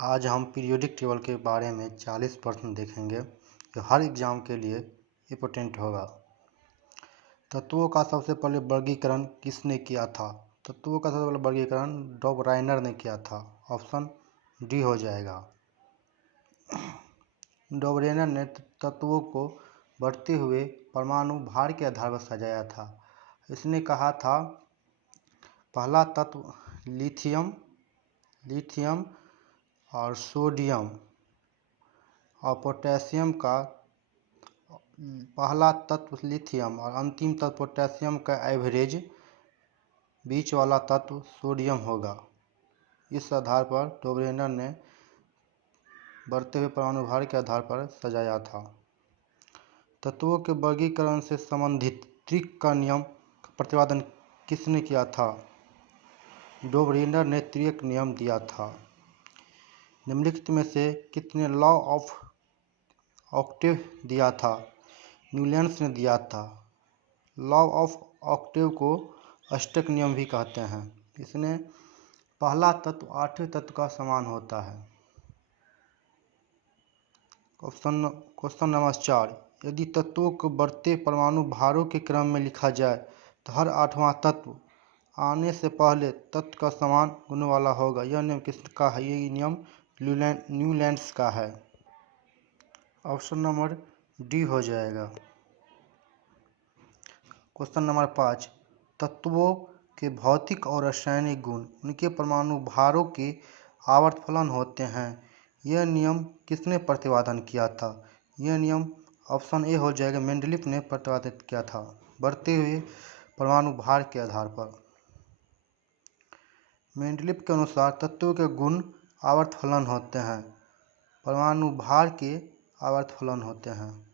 आज हम periodic table के बारे में 40 प्रश्न देखेंगे जो हर एग्जाम के लिए इम्पोर्टेंट होगा। तत्वों का सबसे पहले वर्गीकरण किसने किया था? तत्वों का सबसे पहले वर्गीकरण डॉबराइनर ने किया था। ऑप्शन डी हो जाएगा। डॉबराइनर ने तत्वों को बढ़ते हुए परमाणु भार के आधार पर सजाया था। इसने कहा था पहला तत्व लिथियम और सोडियम और पोटेशियम का पहला तत्व लिथियम और अंतिम तत्व पोटेशियम का एवरेज बीच वाला तत्व सोडियम होगा। इस आधार पर डॉबराइनर ने बढ़ते हुए परमाणु भार के आधार पर सजाया था। तत्वों के वर्गीकरण से संबंधित त्रिक का नियम का प्रतिपादन किसने किया था? डॉबराइनर ने त्रिक नियम दिया था। निम्नलिखित में से किसने लॉ ऑफ ऑक्टेव दिया था? न्यूलैंड्स ने दिया था। लॉ ऑफ ऑक्टेव को अष्टक नियम भी कहते हैं। इसने पहला तत्व आठवें तत्व का समान होता है। क्वेश्चन नंबर 4, यदि तत्वों को बढ़ते परमाणु भारों के क्रम में लिखा जाए तो हर आठवां तत्व आने से पहले तत्व का समान गुण वाला होगा। यह नियम किसका है? ये नियम न्यूलैंड्स का है। ऑप्शन नंबर डी हो जाएगा। क्वेश्चन नंबर 5, तत्वों के भौतिक और रासायनिक गुण उनके परमाणु भारों के आवर्तफलन होते हैं। यह नियम किसने प्रतिपादन किया था? यह नियम ऑप्शन ए हो जाएगा, मेंडलीफ ने प्रतिपादित किया था बढ़ते हुए परमाणु भार के आधार पर। मेंडलीफ के अनुसार तत्वों के गुण आवर्तफलन होते हैं, परमाणु भार के आवर्तफलन होते हैं।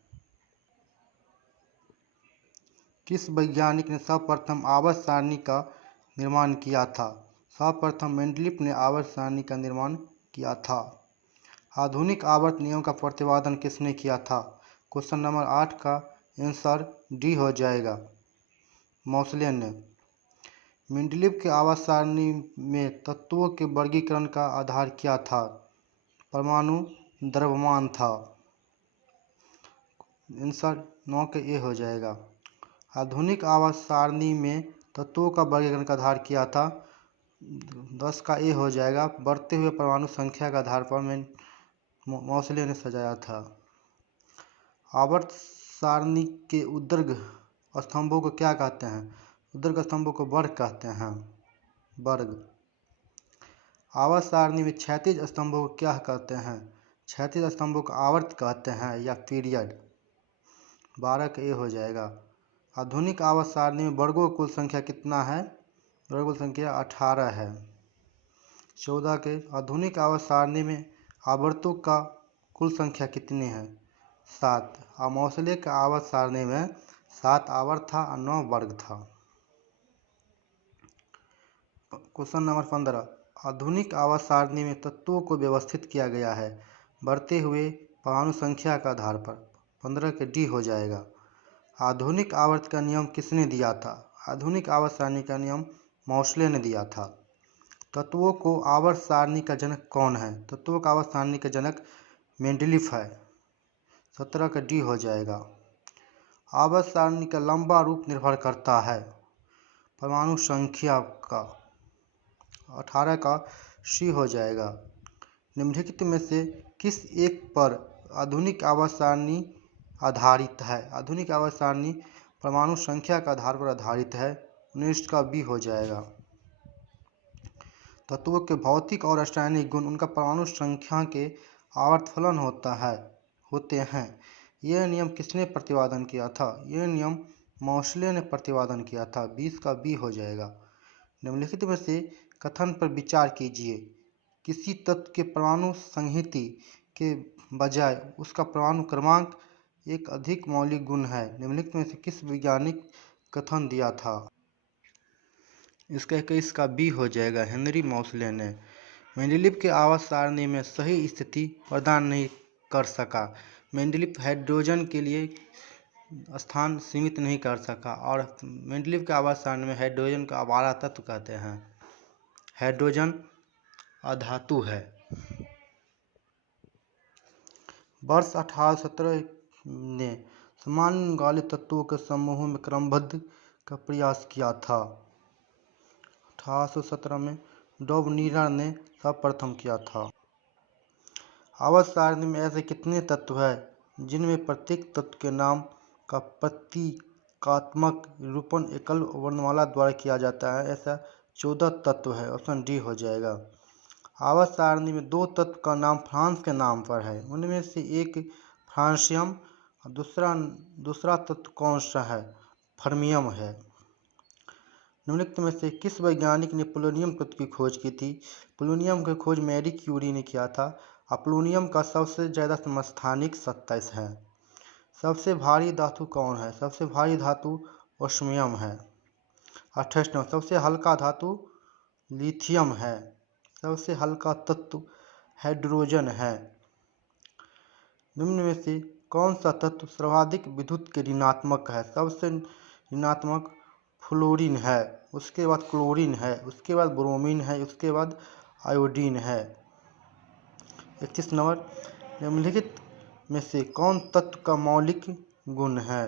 किस वैज्ञानिक ने सर्वप्रथम आवर्त सारणी का निर्माण किया था? सर्वप्रथम मेंडलीफ ने आवर्त सारणी का निर्माण किया था। आधुनिक आवर्त नियम का प्रतिपादन किसने किया था? क्वेश्चन नंबर 8 का आंसर डी हो जाएगा, मोसले ने। मेंडलीफ के आवर्त सारणी में तत्वों के वर्गीकरण का आधार क्या था? परमाणु द्रव्यमान था। आंसर 9 के ए हो जाएगा। आधुनिक आवर्त सारणी में तत्वों का वर्गीकरण का आधार क्या था? 10 का ए हो जाएगा, बढ़ते हुए परमाणु संख्या के आधार पर मोसले ने सजाया था। आवर्त सारणी के ऊर्ध्व स्तंभों को क्या कहते हैं? ऊर्ध्व स्तंभों को वर्ग कहते हैं, वर्ग। आवर्त सारणी में क्षैतिज स्तंभों को क्या कहते हैं? क्षैतिज स्तंभों को आवर्त कहते हैं या पीरियड। 12 का ए हो जाएगा। आधुनिक आवर्त सारणी में वर्गों की कुल संख्या कितना है? वर्गों की कुल संख्या 18 है। 14 के आधुनिक आवर्त सारणी में आवर्तों का कुल संख्या कितनी है? 7। और मोसले के आवर्त सारणी में 7 आवर्त था और 9 वर्ग था। क्वेश्चन नंबर 15, आधुनिक आवर्त सारणी में तत्वों को व्यवस्थित किया गया है बढ़ते हुए परमाणु संख्या के आधार पर। 15 के डी हो जाएगा। आधुनिक आवर्त का नियम किसने दिया था? आधुनिक आवर्त सारणी का नियम मोसले ने दिया था। तत्वों को आवर्त सारणी का जनक कौन है? तत्वों का आवर्त सारणी का जनक मेंडलीफ है। 17 का डी हो जाएगा। आवर्त सारणी का लंबा रूप निर्भर करता है परमाणु संख्या का। 18 का सी हो जाएगा। निम्नलिखित में से किस एक पर आधुनिक आवर्त सारणी आधारित है? आधुनिक आवर्त सारणी परमाणु संख्या के आधार पर आधारित है। 19 का बी हो जाएगा। तत्वों के भौतिक और रासायनिक गुण उनका परमाणु संख्या के आवर्तफलन होते हैं। यह नियम किसने प्रतिपादन किया था? यह नियम मोसले ने प्रतिपादन किया था। 20 का बी हो जाएगा। निम्नलिखित में से कथन पर विचार कीजिए। किसी तत्व के परमाणु संहति के बजाय उसका परमाणु क्रमांक एक अधिक मौलिक गुण है। निम्नलिखित में से किस वैज्ञानिक कथन दिया था? इसका 21 का बी हो जाएगा, हेनरी मोसले ने। मेंडलीफ के आवर्त सारणी में सही स्थिति प्रदान नहीं कर सका। मेंडलीफ हाइड्रोजन के लिए स्थान सीमित नहीं कर सका और मेंडलीफ के आवर्त सारणी में हाइड्रोजन का आवारा तत्व कहते हैं। हाइड्रोजन अधातु है। वर्ष 1817 ने सामान्य गाली तत्वों के समूह में क्रमबद्ध का प्रयास किया था। 1817 में डॉबनीरा ने सर्वप्रथम किया था। आवर्त सारणी में ऐसे कितने तत्व हैं जिनमें प्रत्येक तत्व के नाम का प्रतीकात्मक निरूपण एकल वर्णमाला द्वारा किया जाता है? ऐसा 14 तत्व है। ऑप्शन डी हो जाएगा। आवर्त सारणी में 2 तत्व का नाम फ्रांस के नाम पर है। उनमें से एक फ्रांसियम और दूसरा तत्व कौन सा है? फर्मियम है। निम्नलिखित में से किस वैज्ञानिक ने पोलोनियम तत्व की खोज की थी? पोलोनियम की खोज मैरी क्यूरी ने किया था। पोलोनियम का सबसे ज़्यादा समस्थानिक 27 है। सबसे भारी धातु कौन है? सबसे भारी धातु ओस्मियम है। 28वां सबसे हल्का धातु लिथियम है। सबसे हल्का तत्व हाइड्रोजन है। निम्न में से कौन सा तत्व सर्वाधिक विद्युत के ऋणात्मक है? सबसे ऋणात्मक फ्लोरीन है, उसके बाद क्लोरीन है, उसके बाद ब्रोमीन है, उसके बाद आयोडीन है। 21 नंबर निम्नलिखित में से कौन तत्व का मौलिक गुण है?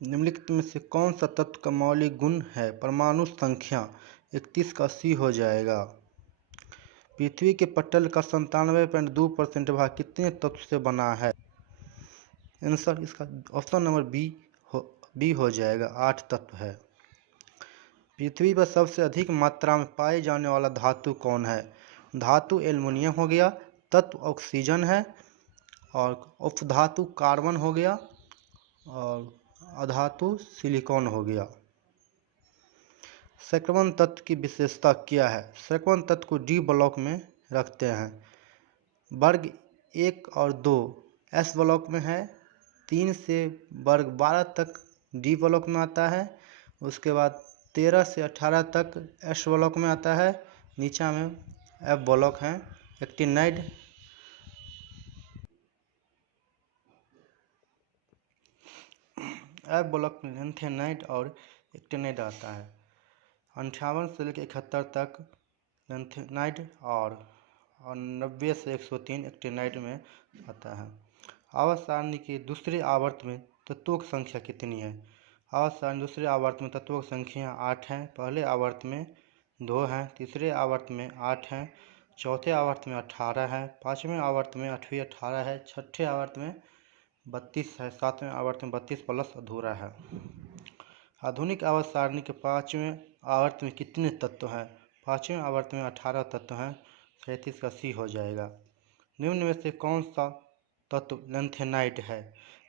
निम्नलिखित में से कौन सा तत्व का मौलिक गुण है? परमाणु संख्या 31 का सी हो जाएगा। पृथ्वी के पटल का 97.2% भाग कितने तत्व से बना है? आंसर इसका ऑप्शन नंबर बी हो जाएगा। 8 तत्व है। पृथ्वी पर सबसे अधिक मात्रा में पाए जाने वाला धातु कौन है? धातु एल्युमिनियम हो गया, तत्व ऑक्सीजन है, और उपधातु कार्बन हो गया, और अधातु सिलिकॉन हो गया। संक्रमण तत्व की विशेषता क्या है? संक्रमण तत्व को डी ब्लॉक में रखते हैं। वर्ग 1 और 2 एस ब्लॉक में है। 3 से वर्ग 12 तक डी ब्लॉक में आता है। उसके बाद 13 से 18 तक एस ब्लॉक में आता है। नीचा में एफ ब्लॉक है। एक्टिनाइड एफ ब्लॉक में लेंथेनाइड और एक्टिनाइड आता है। 58 से लेकर 71 तक लेंथेनाइड और 90 से 103 एक्टिनाइड में आता है। आवर्त सारणी के दूसरे आवर्त में तत्वों की संख्या कितनी है? आवर्त सारणी दूसरे आवर्त में तत्वों की संख्या 8 है। पहले आवर्त में 2 हैं, तीसरे आवर्त में 8 हैं, चौथे आवर्त में 18 है, पाँचवें आवर्त में 8वीं 18 है, छठे आवर्त में 32 है, सातवें आवर्त में 32 प्लस अधूरा है। आधुनिक आवर्त सारणी के 5वें आवर्त में कितने तत्व हैं? 5वें आवर्त में 18 तत्व हैं। 37 का सी हो जाएगा। निम्न में से कौन सा तत्व लेंथेनाइड है?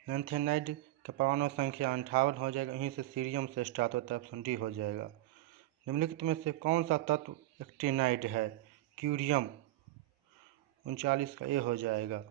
लेंथेनाइड का परमाणु संख्या 58 हो जाएगा। यहीं से सीरियम से स्टार्ट होता है। ऑप्शन डी हो जाएगा। निम्नलिखित में से कौन सा तत्व एक्टिनाइड है? क्यूरियम 39 का ए हो जाएगा।